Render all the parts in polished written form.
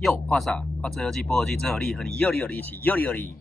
哟，看啥？看最后季、波尔季最有力，和你有力一起有力。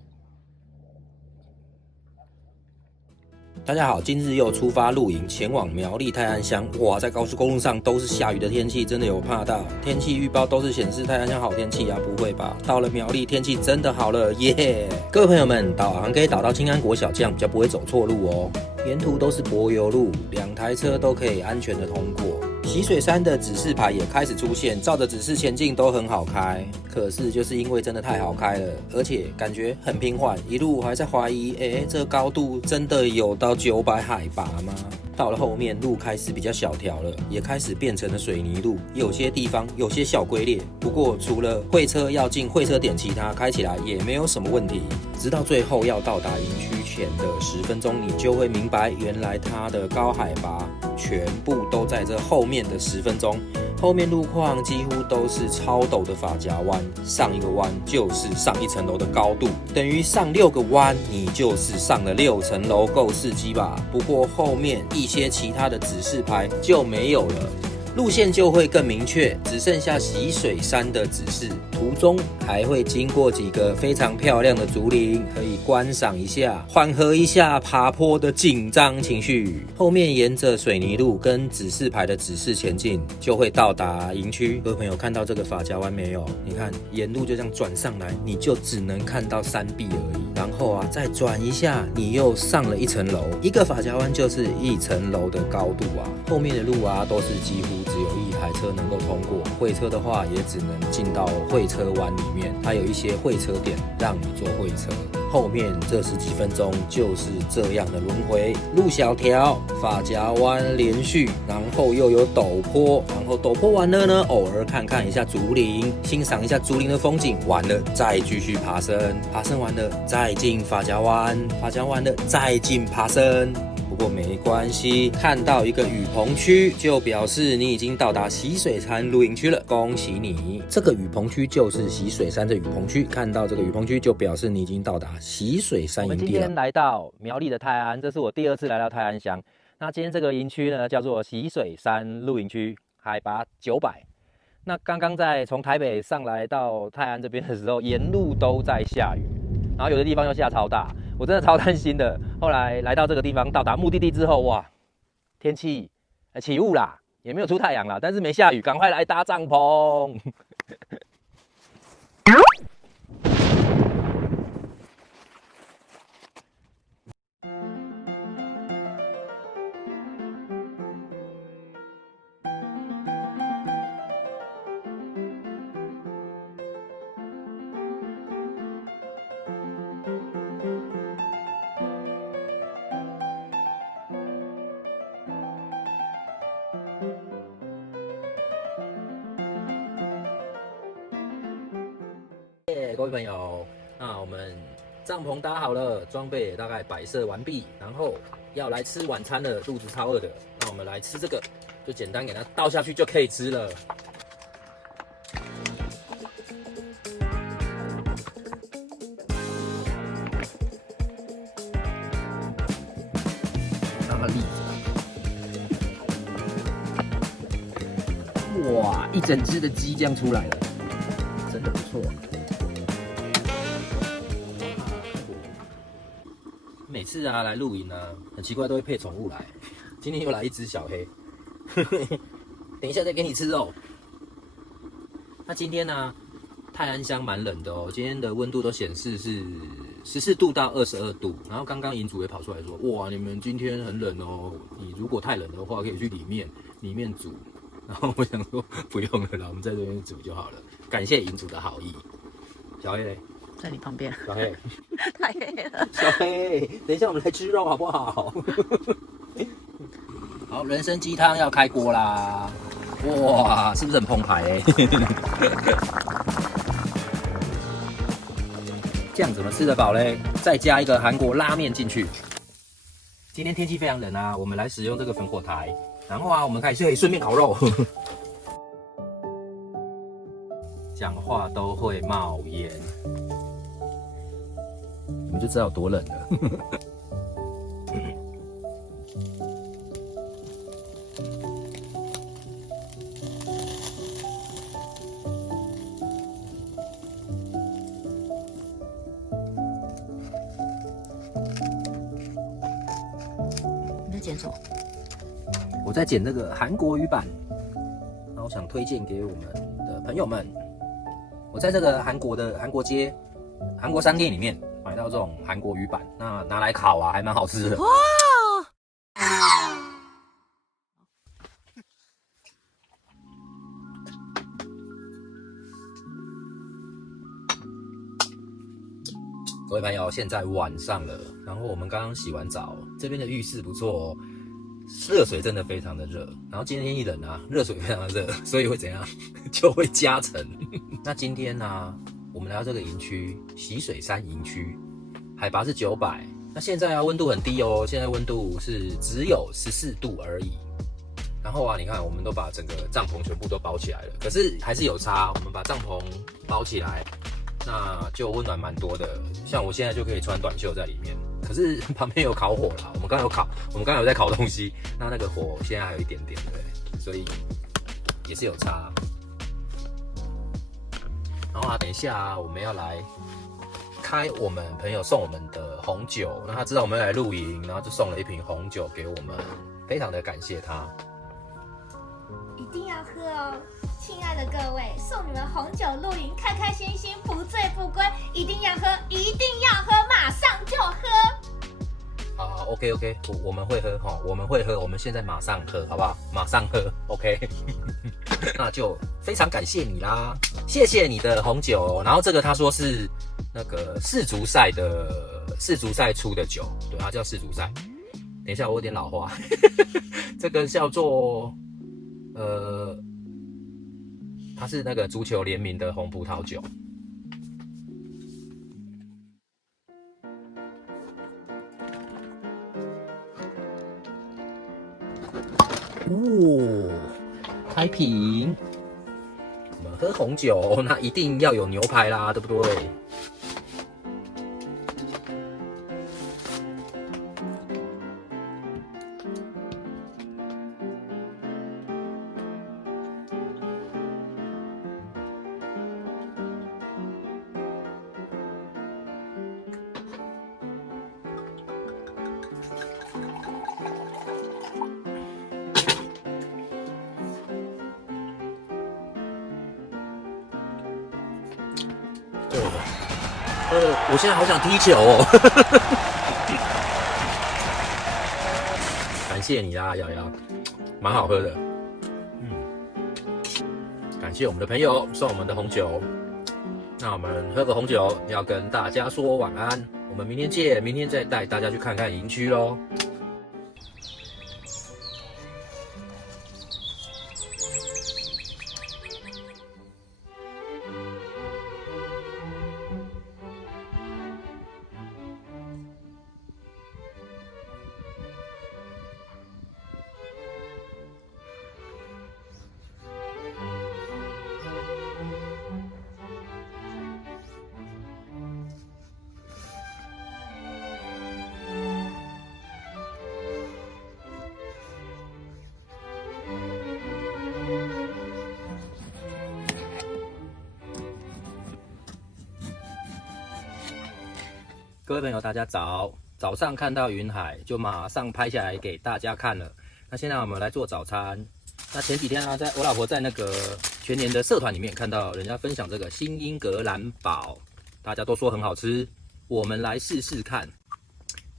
大家好，今日又出发露营，前往苗栗泰安乡。哇，在高速公路上都是下雨的天气，真的有怕到。天气预报都是显示泰安乡好天气啊，不会吧？到了苗栗天气真的好了耶！各位朋友们，导航可以导到清安国小，这样比较不会走错路哦。沿途都是柏油路，2台车都可以安全的通过。洗水山的指示牌也开始出现，照着指示前进都很好开。可是就是因为真的太好开了，而且感觉很平缓，一路还在怀疑，这高度真的有到900海拔吗？到了后面路开始比较小条了，也开始变成了水泥路，有些地方有些小龟裂。不过除了会车要进会车点，其他开起来也没有什么问题。直到最后要到达营区前的10分钟，你就会明白，原来它的高海拔全部都在这后面的10分钟。后面路况几乎都是超陡的发夹弯，上一个弯就是上1层楼的高度，等于上6个弯，你就是上了6层楼，够刺激吧？不过后面一些其他的指示牌就没有了。路线就会更明确，只剩下洗水山的指示。途中还会经过几个非常漂亮的竹林，可以观赏一下，缓和一下爬坡的紧张情绪。后面沿着水泥路跟指示牌的指示前进，就会到达营区。各位朋友看到这个发夹弯没有？你看沿路就这样转上来，你就只能看到山壁而已。然后啊，再转一下，你又上了1层楼。一个发夹弯就是1层楼的高度啊。后面的路啊，都是几乎只有1台车能够通过，会车的话也只能进到会车弯里面，它有一些会车点让你做会车。后面这10几分钟就是这样的轮回，路小条，发夹弯连续，然后又有陡坡，然后陡坡完了呢，偶尔看一下竹林，欣赏一下竹林的风景，完了再继续爬升，爬升完了再进发夹弯，发夹完了再进爬升。不过没关系，看到一个雨棚区，就表示你已经到达洗水山露营区了，恭喜你！这个雨棚区就是洗水山的雨棚区，看到这个雨棚区，就表示你已经到达洗水山营地了。我们今天来到苗栗的泰安，这是我第2次来到泰安乡。那今天这个营区呢，叫做洗水山露营区，海拔900。那刚刚在从台北上来到泰安这边的时候，沿路都在下雨，然后有的地方又下超大。我真的超担心的。后来来到这个地方，到达目的地之后，哇，天气起雾啦，也没有出太阳啦，但是没下雨，赶快来搭帐篷。各位朋友，那我们帐篷搭好了，装备也大概摆设完毕，然后要来吃晚餐了，肚子超饿的。那我们来吃这个，就简单给它倒下去就可以吃了。让它立着，哇，一整只的鸡这样出来了，真的不错。每次啊来露营呢，很奇怪都会配宠物来，今天又来一只小黑，等一下再给你吃肉。那今天呢，泰安乡蛮冷的哦，今天的温度都显示是14度到22度，然后刚刚营主也跑出来说，哇，你们今天很冷哦，你如果太冷的话，可以去里面煮。然后我想说不用了啦，我们在这边煮就好了。感谢营主的好意。小黑嘞？在你旁边。小黑。太黑了。小黑，等一下我们来吃肉好不好？好，人参鸡汤要开锅啦！哇，是不是很澎湃这样怎么吃得饱嘞？再加一个韩国拉面进去。今天天气非常冷啊，我们来使用这个烽火台，然后啊，我们可以顺便烤肉。讲话都会冒烟，你们就知道有多冷了。剪什么？我在剪那个韩国语版，然后想推荐给我们的朋友们。我在这个韩国街、韩国商店里面买到这种韩国语版，那拿来烤啊，还蛮好吃的。哇！各位朋友，现在晚上了，然后我们刚刚洗完澡，这边的浴室不错哦，热水真的非常的热，然后今天天气冷啊，热水非常的热，所以会怎样？就会加沉。那今天呢，我们来到这个营区，洗水山营区，海拔是900，那现在啊温度很低哦，现在温度是只有14度而已。然后啊，你看我们都把整个帐篷全部都包起来了，可是还是有差，我们把帐篷包起来。那就温暖蛮多的，像我现在就可以穿短袖在里面。可是旁边有烤火啦，我们刚刚有在烤东西，那个火现在还有一点点，对，所以也是有差。然后啊，等一下啊，我们要来开我们朋友送我们的红酒，那他知道我们要来露营，然后就送了一瓶红酒给我们，非常的感谢他。一定要喝哦！亲爱的各位，送你们红酒露营，开开心心，不醉不归，一定要喝，一定要喝，马上就喝！好 ，OK， 我们会喝哈，我们会喝，我们现在马上喝，好不好？马上喝 ，OK 。那就非常感谢你啦，谢谢你的红酒。然后这个他说是那个世足赛出的酒，对，它叫世足赛。等一下，我有点老花，这个叫做它是那个足球联名的红葡萄酒。哦，开瓶，我们喝红酒，那一定要有牛排啦，对不对？我现在好想踢球哦！感谢你啦，瑶瑶，蛮好喝的。感谢我们的朋友送我们的红酒。那我们喝个红酒，要跟大家说晚安。我们明天见，明天再带大家去看看营区咯。各位朋友，大家早上看到云海就马上拍下来给大家看了。那现在我们来做早餐。那前几天啊，我老婆在那个全年的社团里面看到人家分享这个新英格兰堡，大家都说很好吃，我们来试试看。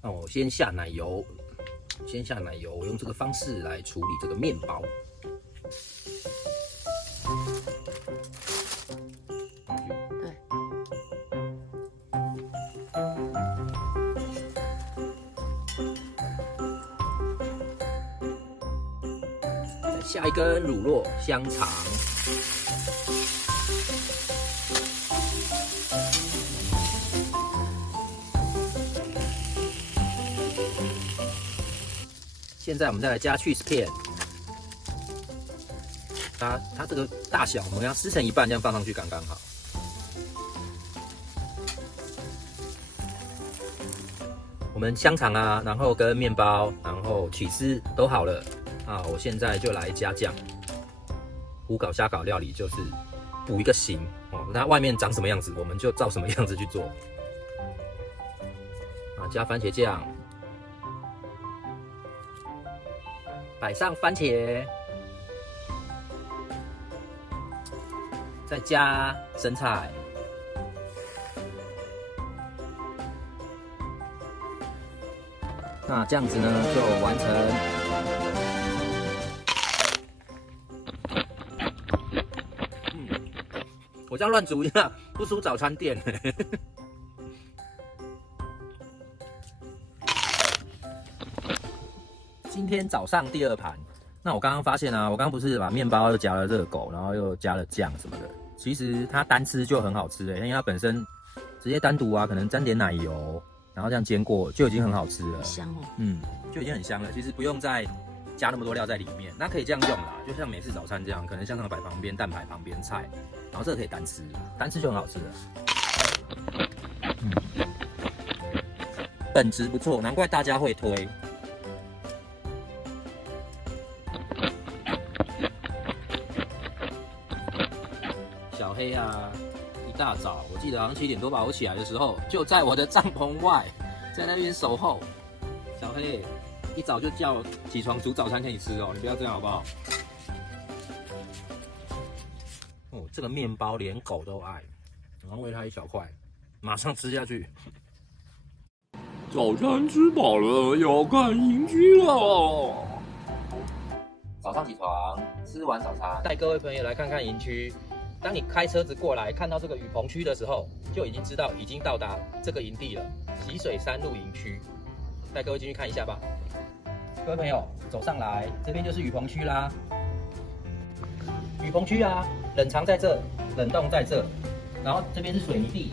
那我先下奶油，我用这个方式来处理这个面包。下一根乳酪香肠，现在我们再来加 cheese 片，它这个大小我们要撕成一半，这样放上去刚刚好。我们香肠啊，然后跟面包，然后起司都好了。啊，我现在就来加酱。胡搞瞎搞料理就是补一个形哦，它外面长什么样子，我们就照什么样子去做。啊，加番茄酱，摆上番茄，再加生菜。那这样子呢，就完成。我这样乱煮一下，不输早餐店。今天早上第2盘。那我刚刚发现啊，我刚刚不是把面包又加了热狗，然后又加了酱什么的。其实它单吃就很好吃因为它本身直接单独啊，可能沾点奶油，然后这样煎过就已经很好吃了。香哦。就已经很香了。其实不用再加那么多料在里面，那可以这样用啦，就像美式早餐这样，可能香肠摆旁边，蛋排旁边菜，然后这个可以单吃，单吃就很好吃了。本质不错，难怪大家会推。小黑啊，一大早，我记得好像7点多吧，我起来的时候就在我的帐篷外，在那边守候。小黑一早就叫起床煮早餐给你吃哦，你不要这样好不好？哦，这个面包连狗都爱，然后喂它一小块，马上吃下去。早餐吃饱了，要看营区了。早上起床，吃完早餐，带各位朋友来看看营区。当你开车子过来，看到这个雨棚区的时候，就已经知道已经到达这个营地了——洗水山露营区。带各位进去看一下吧。各位朋友，走上来，这边就是雨棚区啦。雨棚区啊，冷藏在这，冷冻在这，然后这边是水泥地，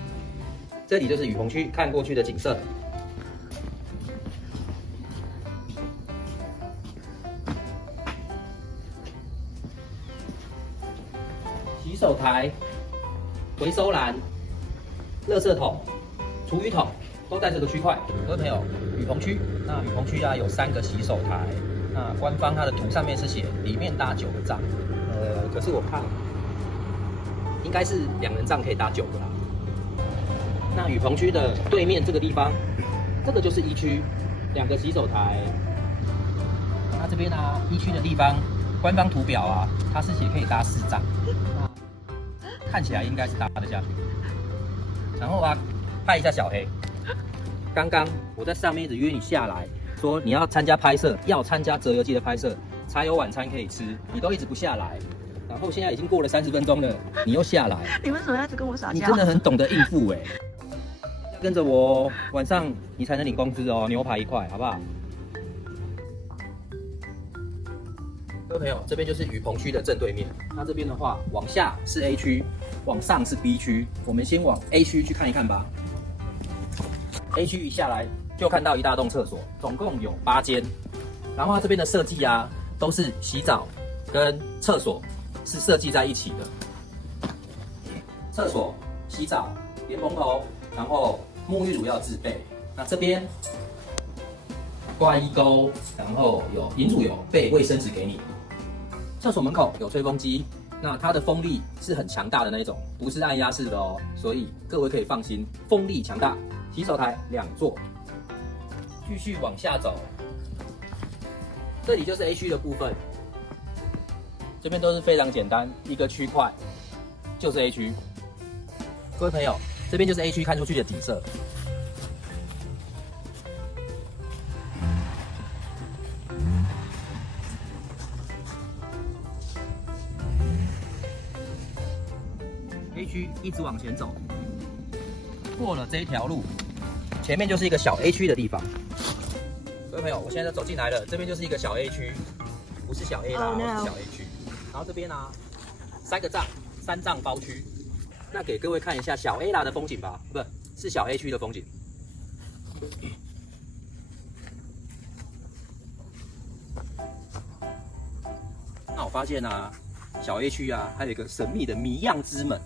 这里就是雨棚区看过去的景色。洗手台、回收篮、垃圾桶、厨余桶都在这个区块。各位朋友，雨棚区，那雨棚区啊有3个洗手台，那官方它的图上面是写里面搭9个帐，可是我看应该是2人帐可以搭9个啦。那雨棚区的对面这个地方，这个就是1区，2个洗手台。那这边啊，1区的地方，官方图表啊，它是写可以搭4帐，看起来应该是搭得下去。然后啊，拍一下小黑。刚刚我在上面一直约你下来，说你要参加拍摄，要参加《折游记》的拍摄，才有晚餐可以吃，你都一直不下来。然后现在已经过了30分钟了，你又下来，你为什么要一直跟我撒娇？你真的很懂得应付要跟着我，晚上你才能领工资哦，牛排1块，好不好？各位朋友，这边就是雨棚区的正对面。那这边的话，往下是 A 区，往上是 B 区。我们先往 A 区去看一看吧。A 区一下来就看到一大栋厕所，总共有8间。然后它这边的设计啊，都是洗澡跟厕所是设计在一起的。厕所、洗澡、莲蓬头，然后沐浴乳要自备。那这边挂衣钩，然后有银主有备卫生纸给你。厕所门口有吹风机，那它的风力是很强大的那一种，不是按压式的哦，所以各位可以放心，风力强大。洗手台2座，继续往下走，这里就是 A 区的部分，这边都是非常简单，一个区块就是 A 区。各位朋友，这边就是 A 区看出去的景色。A 区一直往前走，过了这一条路，前面就是一个小 A 区的地方。各位朋友，我现在走进来了，这边就是一个小 A 区，不是小 A 啦，是小 A 区。然后这边啊，3个帐，3帐包区。那给各位看一下小 A 啦的风景吧，不是小 A 区的风景。那我发现啊，小 A 区啊，还有一个神秘的谜样之门。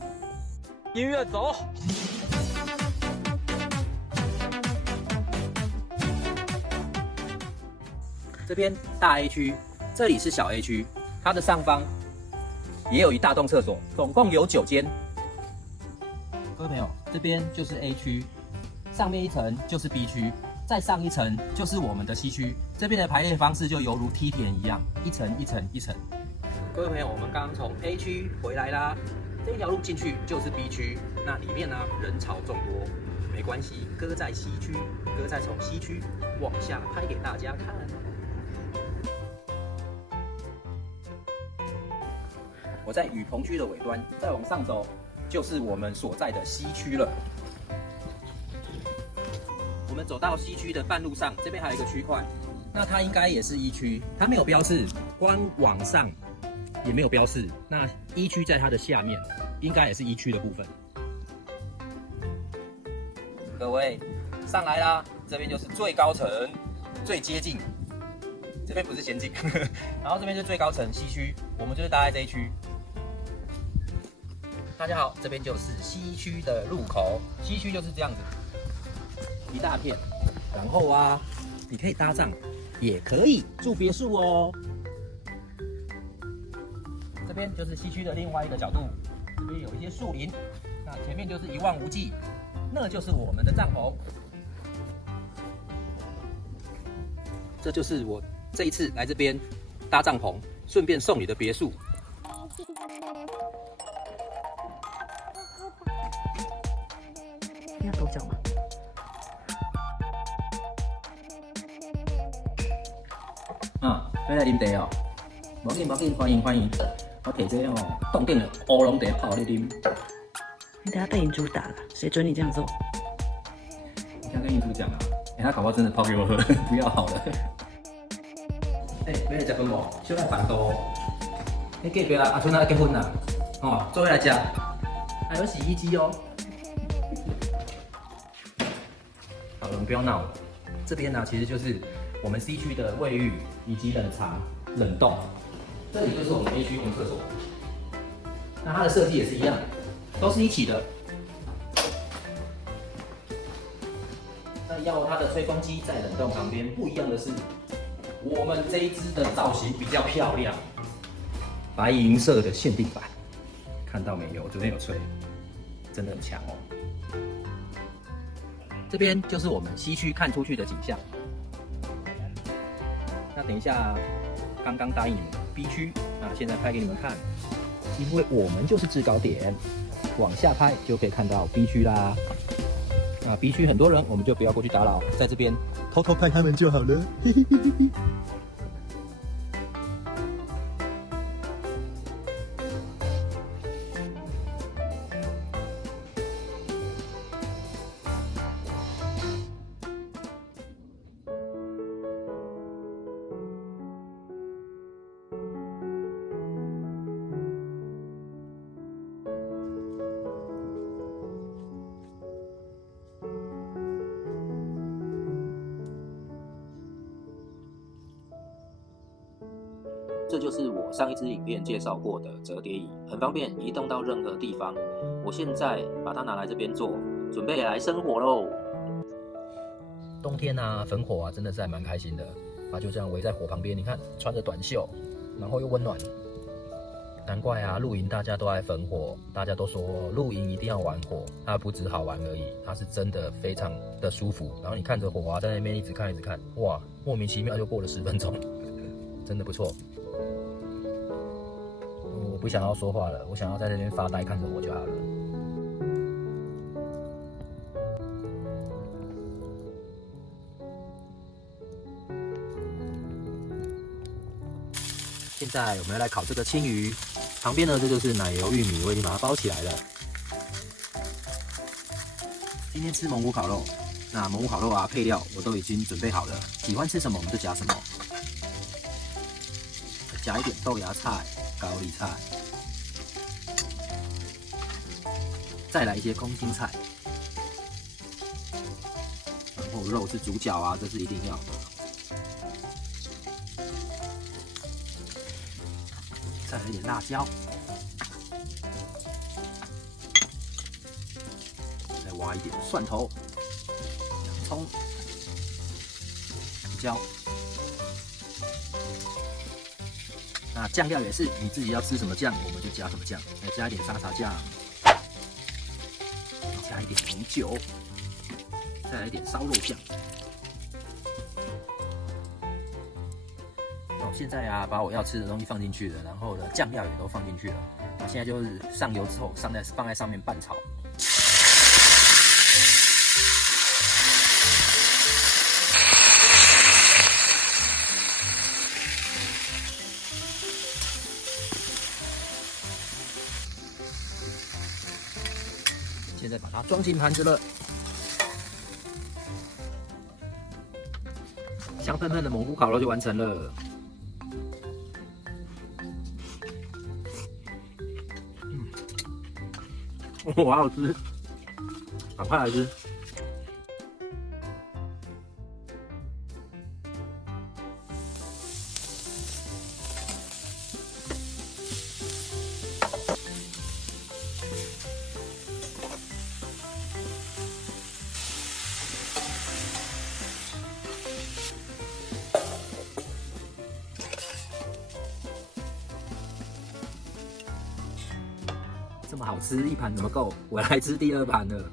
音乐走。这边大 A 区，这里是小 A 区，它的上方也有一大栋厕所，总共有9间。各位朋友，这边就是 A 区，上面一层就是 B 区，再上一层就是我们的西区，这边的排列方式就犹如梯田一样，一层一层一层。各位朋友，我们刚刚从 A 区回来啦，这条路进去就是 B 区，那里面呢人潮众多，没关系，哥在西区，哥再从西区往下拍给大家看。我在雨棚区的尾端，再往上走就是我们所在的西区了。我们走到西区的半路上，这边还有一个区块，那它应该也是一区，它没有标示，光往上也没有标示。那一区在它的下面，应该也是一区的部分。各位上来啦，这边就是最高层，最接近。这边不是仙境，然后这边是最高层西区，我们就是搭在这一区。大家好，这边就是西区的入口，西区就是这样子。一大片，然后啊，你可以搭帐，也可以住别墅哦。这边就是西区的另外一个角度，这边有一些树林，那前面就是一望无际，那就是我们的帐篷。这就是我这一次来这边搭帐篷，顺便送你的别墅。要抖脚吗？要来啉茶哦，无紧无紧，欢迎欢迎。我摕这哦，冻顶的乌龙茶泡你啉。你等下被银主打了，谁准你这样做？你想跟银主讲啊？他搞不好真的泡给我喝，不要好了。要来吃饭无？小来饭多。你隔壁阿春仔结婚啦，哦，做伙来吃。还有洗衣机哦。好了，不要闹了。这边呢，其实就是我们 C 区的卫浴以及冷藏、冷冻。这里就是我们 A 区公厕所。那它的设计也是一样，都是一体的。那要它的吹风机在冷冻旁边，不一样的是，我们这一支的造型比较漂亮，白银色的限定版，看到没有？我昨天有吹，真的很强哦。这边就是我们西区看出去的景象。那等一下，刚刚答应你们 B 区，那现在拍给你们看，因为我们就是制高点，往下拍就可以看到 B 区啦。那 B 区很多人，我们就不要过去打扰，在这边偷偷拍他们就好了。这就是我上一支影片介绍过的折叠椅，很方便移动到任何地方。我现在把它拿来这边做，准备来生火喽。冬天啊，焚火啊，真的是还蛮开心的。啊，就这样围在火旁边，你看穿着短袖，然后又温暖。难怪啊，露营大家都爱焚火，大家都说露营一定要玩火，它不只好玩而已，它是真的非常的舒服。然后你看着火啊，在那边一直看一直看，哇，莫名其妙就过了10分钟，真的不错。我不想要说话了，我想要在这边发呆看着我就好了。现在我们要来烤这个青鱼，旁边呢这就是奶油玉米，我已经把它包起来了。今天吃蒙古烤肉，那蒙古烤肉啊配料我都已经准备好了，喜欢吃什么我们就加什么，加一点豆芽菜、高丽菜。再来一些空心菜，然后肉是主角啊，这是一定要的。再来一点辣椒，再挖一点蒜头、洋葱、胡椒。那酱料也是你自己要吃什么酱，我们就加什么酱。再加一点沙茶酱。加一点米酒，再来一点烧肉酱，现在啊，把我要吃的东西放进去了，然后呢，酱料也都放进去了。那现在就是上油之后，放在上面拌炒。现在把它装进盘子了。香喷喷的蘑菇烤肉就完成了。我好吃，赶快来吃。这么好吃，一盘怎么够？我来吃第二盘了。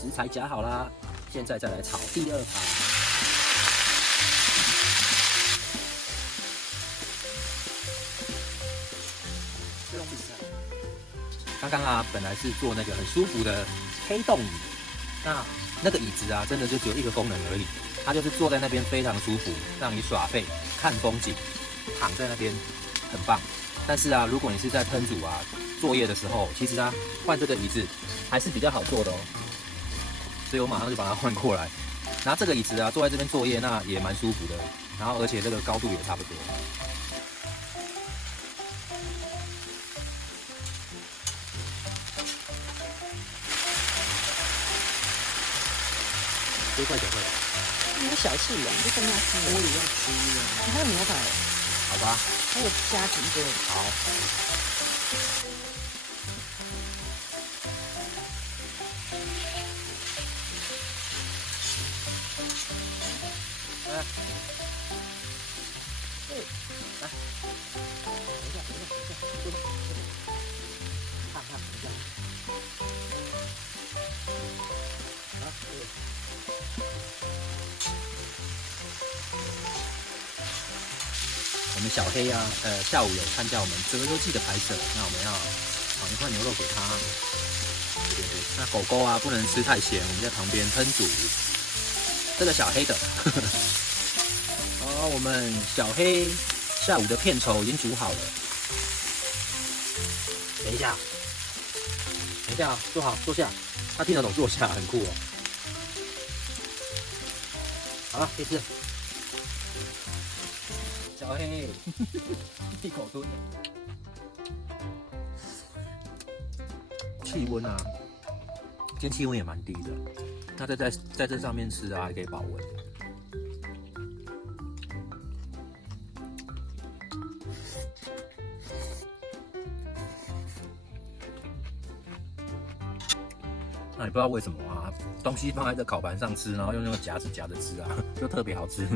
食材夹好啦，现在再来炒第二盘。刚刚啊，本来是做那个很舒服的黑洞椅，那个椅子啊，真的就只有一个功能而已，它就是坐在那边非常舒服，让你耍废、看风景，躺在那边很棒。但是啊，如果你是在烹煮啊、作业的时候，其实啊，换这个椅子还是比较好坐的哦。所以我马上就把它换过来。然后这个椅子啊，坐在这边作业，那也蛮舒服的。然后而且这个高度也差不多。多快点快点！你有小气啊，你就跟他吃。我也要吃啊！你还有牛排，好吧。还有虾皮对。好。来。对，来。等一下，坐吧。看，等一下。好，对。我们小黑啊，下午有参加我们择优季的拍摄，那我们要炒一块牛肉给他。对，那狗狗啊不能吃太咸，我们在旁边烹煮。这个小黑的，好，我们小黑下午的片酬已经煮好了。等一下，坐好，坐下。他听得懂坐下，很酷哦。好了，可以吃。小黑，一口吞。气温啊，今天气温也蛮低的。那在这上面吃啊，还可以保温。那你不知道为什么啊？东西放在这烤盘上吃，然后用那个夹子夹着吃啊，就特别好吃。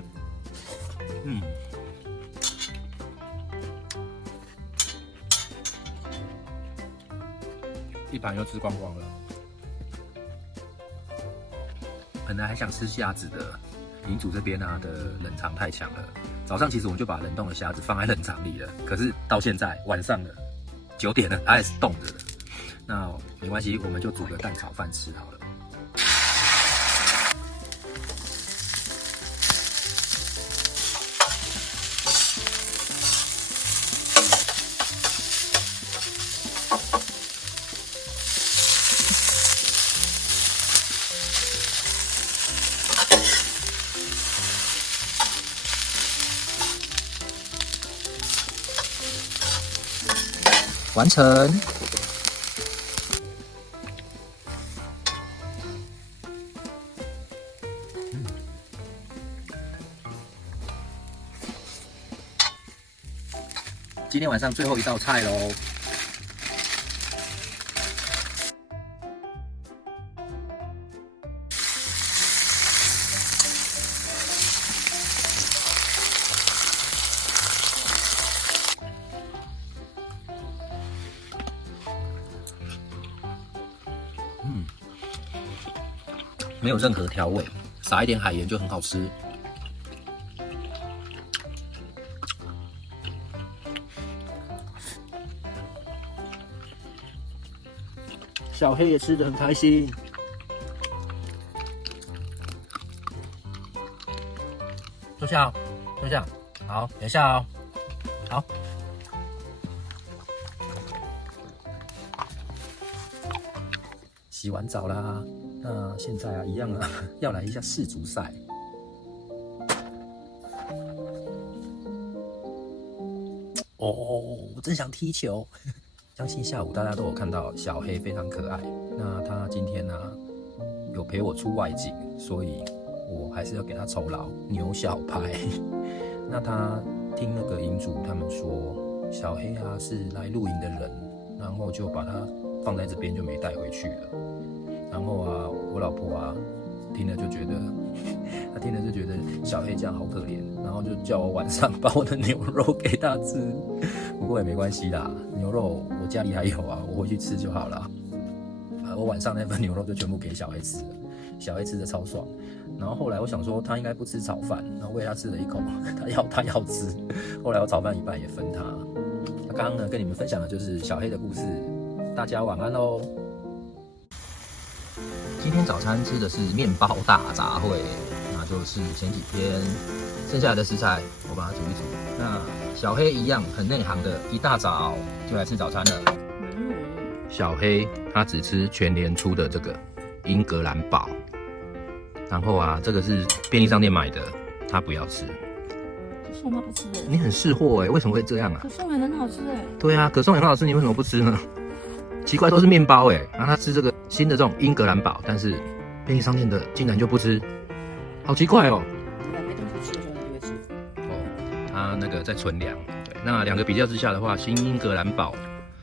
嗯。一盘又吃光光了。本来还想吃虾子的，领主这边啊的冷藏太强了。早上其实我们就把冷冻的虾子放在冷藏里了，可是到现在晚上了9点了，它还是冻着的。那没关系，我们就煮个蛋炒饭吃好了。完成。今天晚上最后一道菜喽。没有任何调味，撒一点海盐就很好吃。小黑也吃得很开心。坐下哦，坐下。好，等一下哦。好。洗完澡啦，那现在啊，一样啊，要来一下世足赛。哦，我真想踢球。相信下午大家都有看到小黑非常可爱。那他今天呢，有陪我出外景，所以我还是要给他酬劳牛小排。那他听那个营主他们说，小黑啊是来露营的人，然后就把他放在这边就没带回去了。然后啊，我老婆啊听了就觉得，她听了就觉得小黑这样好可怜，然后就叫我晚上把我的牛肉给他吃。不过也没关系啦，牛肉我家里还有啊，我回去吃就好了。我晚上那份牛肉就全部给小黑吃了，小黑吃的超爽。然后后来我想说他应该不吃炒饭，然后喂他吃了一口，他要吃。后来我炒饭一半也分他。那刚刚呢跟你们分享的就是小黑的故事，大家晚安喽。今天早餐吃的是面包大杂烩，那就是前几天剩下来的食材，我把它煮一煮。那小黑一样很内行的，一大早就来吃早餐了。小黑他只吃全联出的这个英格兰堡，然后啊，这个是便利商店买的，他不要吃。可是我妈不吃的。你很识货哎，为什么会这样啊？可颂也很好吃哎。对啊，可颂也很好吃，你为什么不吃呢？奇怪，都是面包哎，然后他吃这个新的这种英格兰堡，但是便利商店的竟然就不吃，好奇怪哦。没东西吃的时候你就会吃。哦，他那个在存粮。对，那两个比较之下的话，新英格兰堡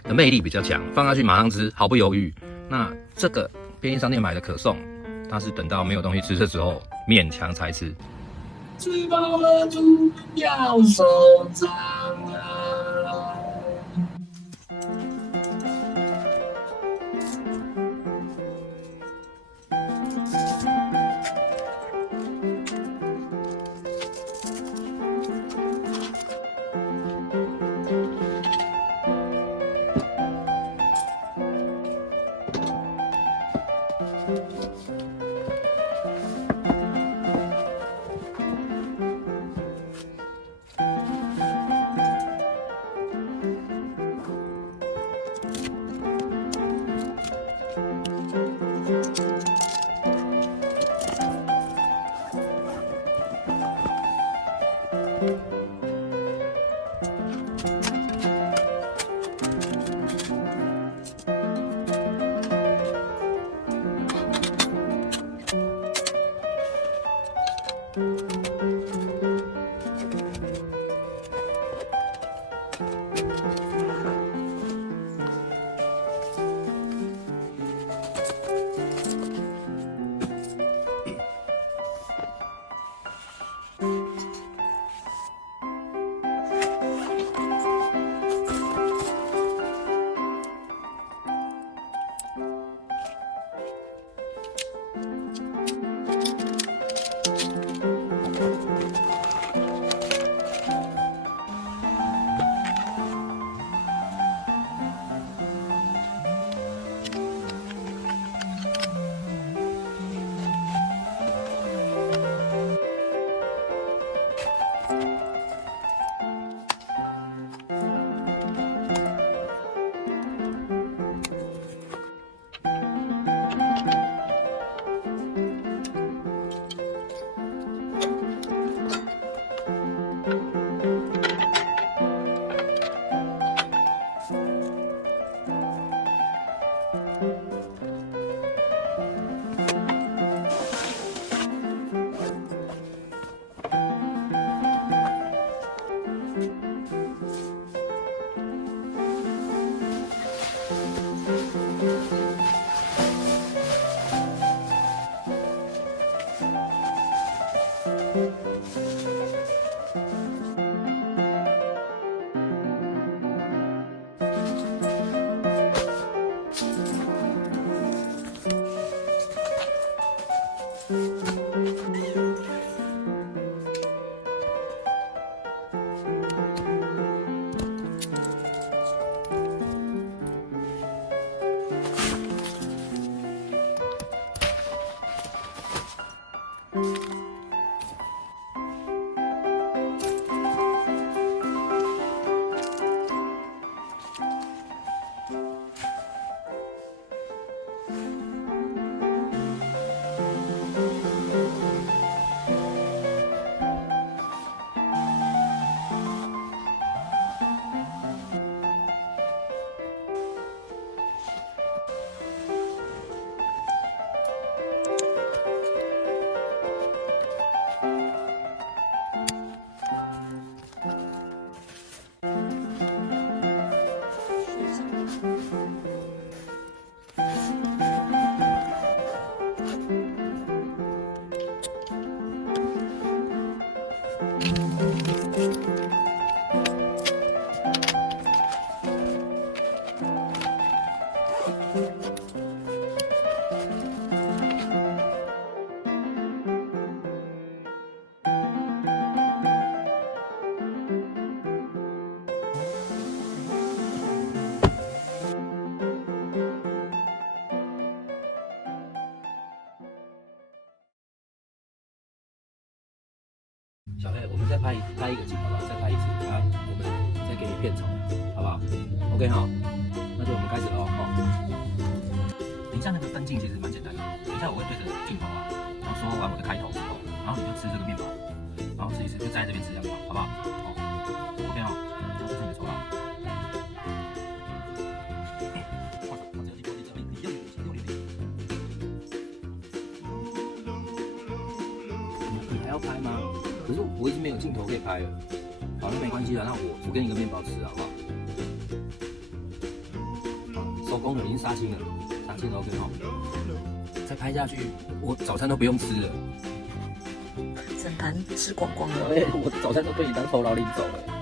的魅力比较强，放下去马上吃，毫不犹豫。那这个便利商店买的可颂，它是等到没有东西吃的时候勉强才吃。吃饱了就要收账啊！小黑，我们再拍一个景，好不好？再拍一次，啊，我们再给你片酬，好不好 ？OK 好，那就我们开始喽。等一下那个分镜其实蛮简单的，等一下我会对着镜头啊，然后说完我的开头之后，然后你就吃这个面包，然后吃一吃，就站在这边吃这样就好，好不好？哦 ，OK 哦，然后这是你的酬劳。你还要拍吗？可是我已经没有镜头可以拍了。好，那没关系了，那我给你个面包吃，好不好？好，收工了，已经杀青了，杀青了 OK 哈。再拍下去，我早餐都不用吃了。整盘吃光光了。我早餐都被你当酬劳领走了。